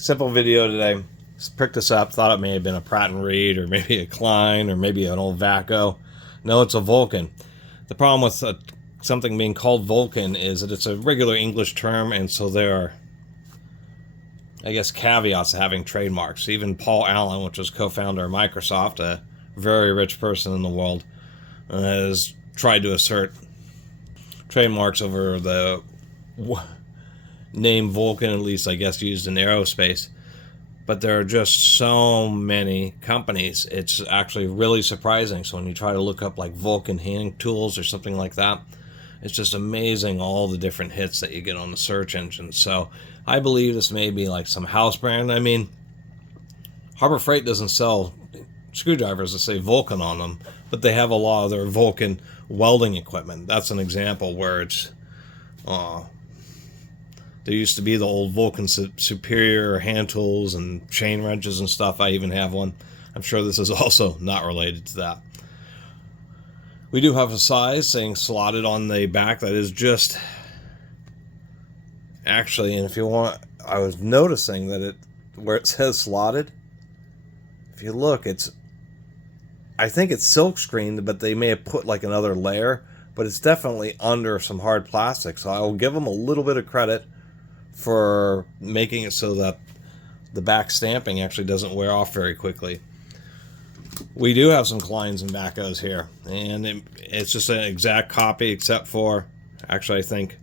Simple video today. Just picked this up, thought it may have been a Pratt & Reed or maybe a Klein or maybe an old Vaco. No, it's a Vulcan. The problem with something being called Vulcan is that it's a regular English term, and so there are, I guess, caveats to having trademarks. Even Paul Allen, which was co-founder of Microsoft, a very rich person in the world, has tried to assert trademarks over the name Vulcan, at least I guess used in aerospace. But there are just so many companies, it's actually really surprising. So when you try to look up like Vulcan hand tools or something like that, it's just amazing all the different hits that you get on the search engine. So I believe this may be like some house brand. I mean, Harbor Freight doesn't sell screwdrivers that say Vulcan on them, but they have a lot of their Vulcan welding equipment. That's an example where it's there used to be the old Vulcan Superior hand tools and chain wrenches and stuff. I even have one. I'm sure this is also not related to that. We do have a size saying slotted on the back that is just actually, and if you want, I was noticing that it where it says slotted, if you look, I think it's silk screened, but they may have put like another layer, but it's definitely under some hard plastic. So I will give them a little bit of credit for making it so that the back stamping actually doesn't wear off very quickly. We do have some Kleins and Vacos here, and it's just an exact copy, except for, actually I think,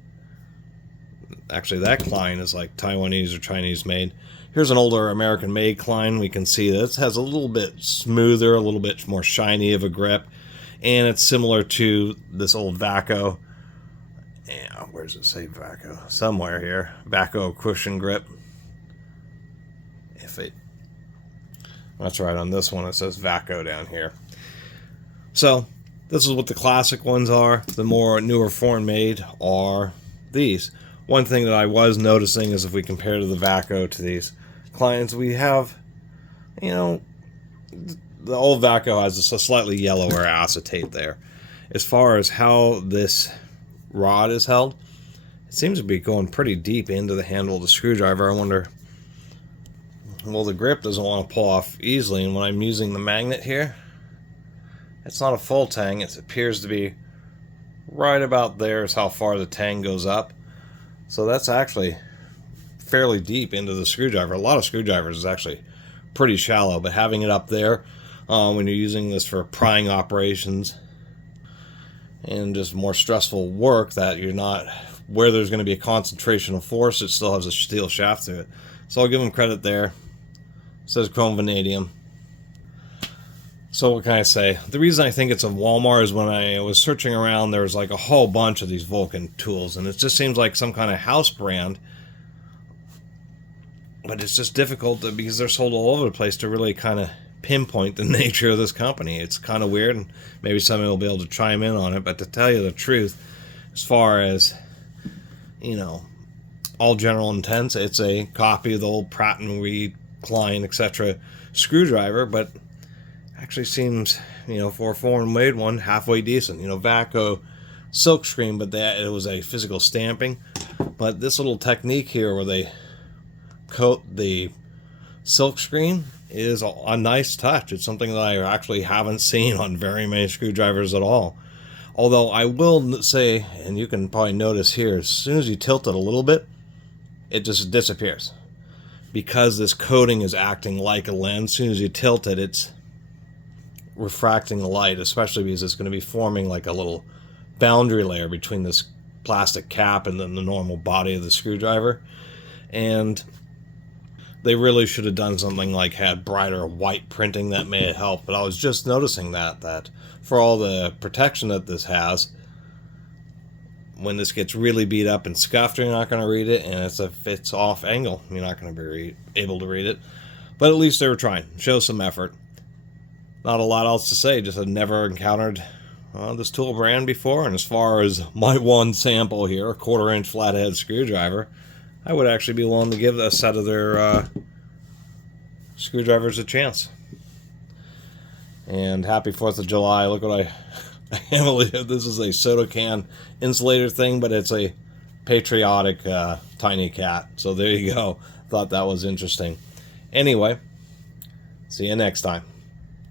that Klein is like Taiwanese or Chinese made. Here's an older American made Klein. We can see this has a little bit smoother, a little bit more shiny of a grip, and it's similar to this old Vaco. Yeah, where does it say Vaco? Somewhere here. Vaco cushion grip. That's right, on this one it says Vaco down here. So, this is what the classic ones are. The more newer foreign made are these. One thing that I was noticing is if we compare to the Vaco to these Kleins, we have, you know, the old Vaco has a slightly yellower acetate there. As far as how this rod is held, it seems to be going pretty deep into the handle of the screwdriver. I wonder, well, the grip doesn't want to pull off easily, and when I'm using the magnet here, it's not a full tang. It appears to be right about there is how far the tang goes up. So that's actually fairly deep into the screwdriver. A lot of screwdrivers is actually pretty shallow, but having it up there when you're using this for prying operations and just more stressful work, that you're not where there's going to be a concentration of force, it still has a steel shaft to it. So I'll give them credit there. It says chrome vanadium. So what can I say? The reason I think it's a Walmart is when I was searching around, there was like a whole bunch of these Vulcan tools, and it just seems like some kind of house brand. But it's just difficult because they're sold all over the place to really kind of pinpoint the nature of this company. It's kind of weird, and maybe somebody will be able to chime in on it. But to tell you the truth, as far as, you know, all general intents, it's a copy of the old Pratt & Reed, Klein, etc. screwdriver, but actually seems, you know, for a foreign made one, halfway decent. You know, Vaco silk screen, but it was a physical stamping. But this little technique here where they coat the silk screen is a nice touch. It's something that I actually haven't seen on very many screwdrivers at all. Although I will say, and you can probably notice here, as soon as you tilt it a little bit, it just disappears. Because this coating is acting like a lens, as soon as you tilt it, it's refracting the light, especially because it's going to be forming like a little boundary layer between this plastic cap and then the normal body of the screwdriver. And they really should have done something like had brighter white printing. That may have helped, but I was just noticing that for all the protection that this has, when this gets really beat up and scuffed, you're not going to read it, and if it's off angle, you're not going to be able to read it. But at least they were trying. Show some effort. Not a lot else to say, just I've never encountered this tool brand before, and as far as my one sample here, a 1/4 inch flathead screwdriver, I would actually be willing to give a set of their screwdrivers a chance. And happy 4th of July. Look what I can't believe this is a soda can insulator thing, but it's a patriotic tiny cat. So there you go. Thought that was interesting. Anyway, see you next time.